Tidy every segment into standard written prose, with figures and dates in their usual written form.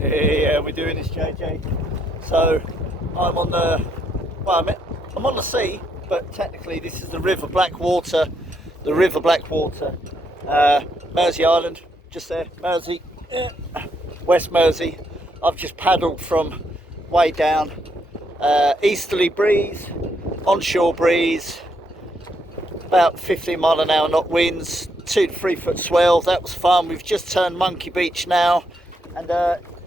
Yeah, we're doing this, JJ. So I'm on the I'm on the sea, but technically this is the River Blackwater, Mersea Island, just there, Mersea, West Mersea. I've just paddled from way down, easterly breeze, onshore breeze, about 15 mile an hour knot winds, 2 to 3 foot swell. That was fun. We've just turned Monkey Beach now, and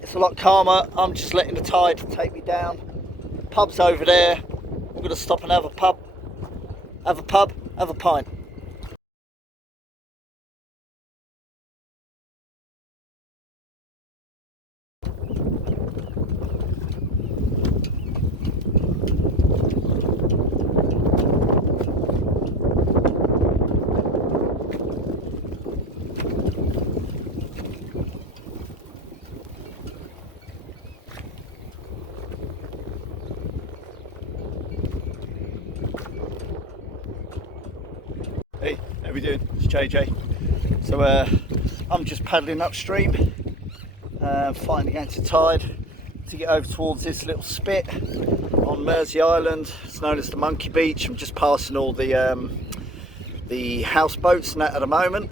it's a lot calmer. I'm just letting the tide take me down. Pub's over there. We're going to stop and have a pint. Hey, how we doing? It's JJ. So I'm just paddling upstream, fighting against the tide to get over towards this little spit on Mersea Island. It's known as the Monkey Beach. I'm just passing all the houseboats and that at the moment.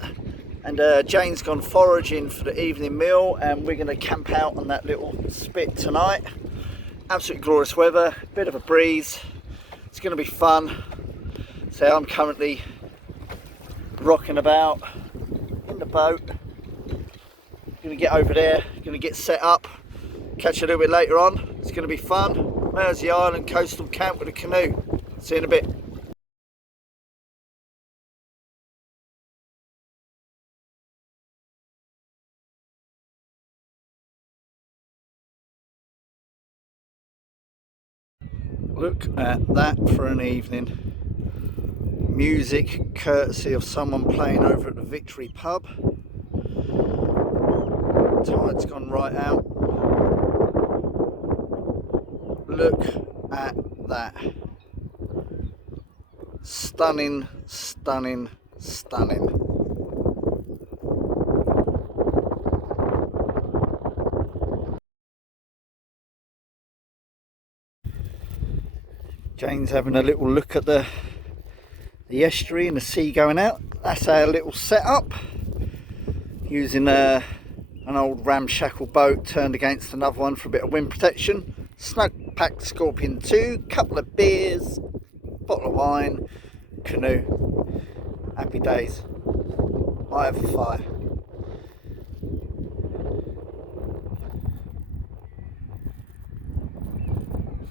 And Jane's gone foraging for the evening meal, and we're going to camp out on that little spit tonight. Absolutely glorious weather, bit of a breeze. It's going to be fun. So I'm currently rocking about in the boat. Gonna get over there, gonna get set up, catch you a little bit later on. It's gonna be fun. Mersea Island coastal camp with a canoe. See you in a bit. Look at that for an evening. Music courtesy of someone playing over at the Victory pub. Tide's gone right out. Look at that. Stunning, stunning, stunning. Jane's having a little look at the estuary and the sea going out. That's our little setup, using an old ramshackle boat turned against another one for a bit of wind protection. Snug packed Scorpion 2, couple of beers, bottle of wine, canoe. Happy days. Might have a fire.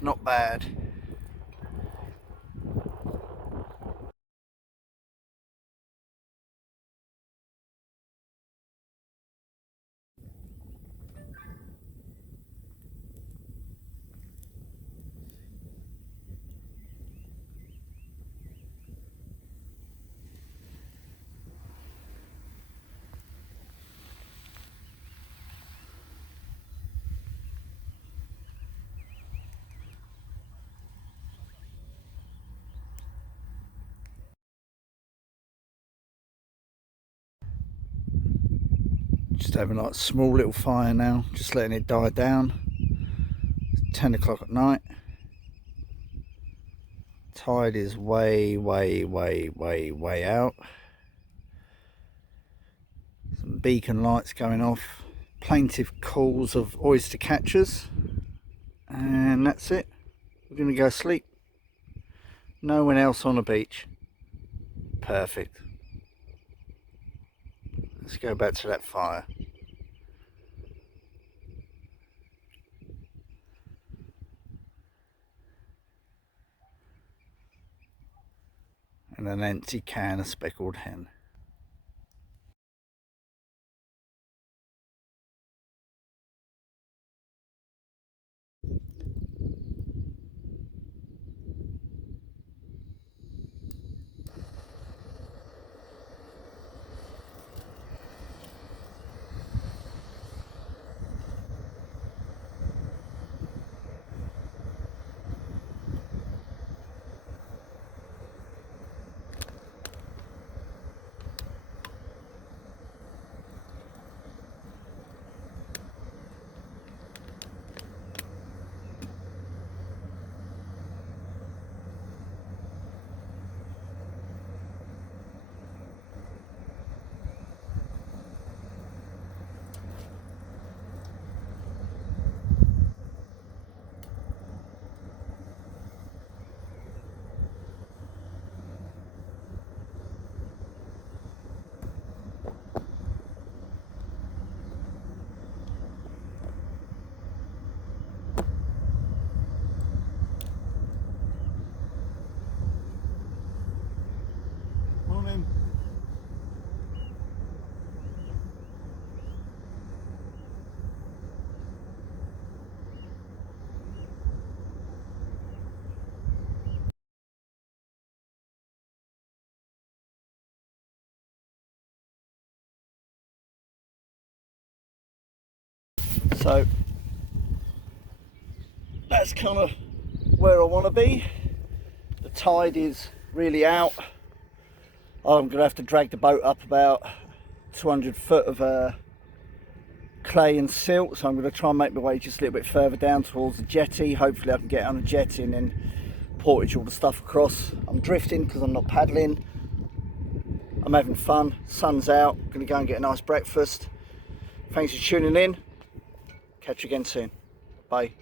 Not bad. Just having like a small little fire now, just letting it die down. It's 10 o'clock at night. Tide is way out. Some beacon lights going off. Plaintive calls of oyster catchers. And that's it. We're going to go sleep. No one else on the beach. Perfect. Let's go back to that fire. And an empty can of speckled hen. So that's kind of where I want to be. The tide is really out. I'm going to have to drag the boat up about 200 foot of clay and silt, so I'm going to try and make my way just a little bit further down towards the jetty. Hopefully I can get on a jetty and then portage all the stuff across. I'm drifting because I'm not paddling. I'm having fun, sun's out, I'm going to go and get a nice breakfast. Thanks for tuning in, catch you again soon, bye.